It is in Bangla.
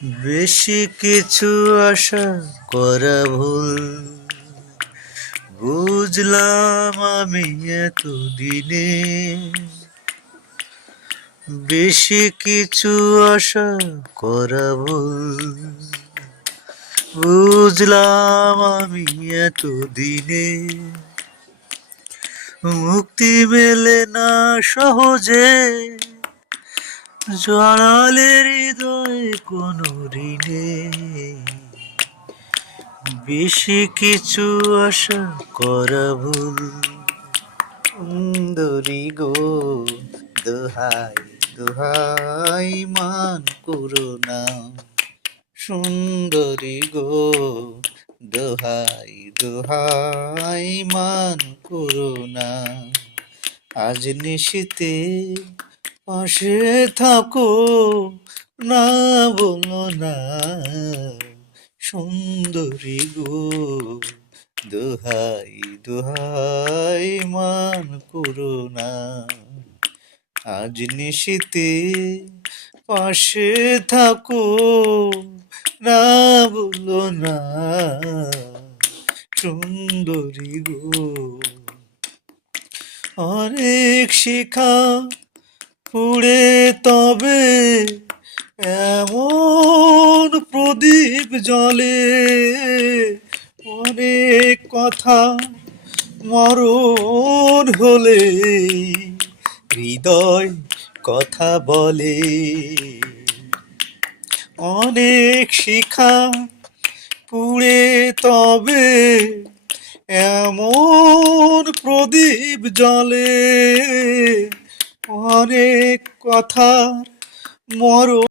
বেশি কিছু আশা করা ভুল, বুঝলাম আমি এতদিনে। বেশি কিছু আশা করা ভুল, বুঝলাম আমি এতদিনে। মুক্তি মেলে না সহজে, জড়ালে হৃদয় কোনো ঋণে। বেশি কিছু আশা করা ভুল। সুন্দরী গো দোহাই দোহাই মান করো না, সুন্দরী গো দোহাই দোহাই মান করো না। আজ নিশীতে পাশে থাকো, না বলো না, সুন্দরী গো দোহাই দোহাই মান করো না। আজ নিশীতে পাশে থাকো, না বলো না, সুন্দরী গো। অনেক শিখা পুড়ে তবে এমন প্রদীপ জ্বলে, অনেক কথা মরণ হলে হৃদয় কথা বলে। অনেক শিখা পুড়ে তবে এমন প্রদীপ জ্বলে, অনেক কথার মরণ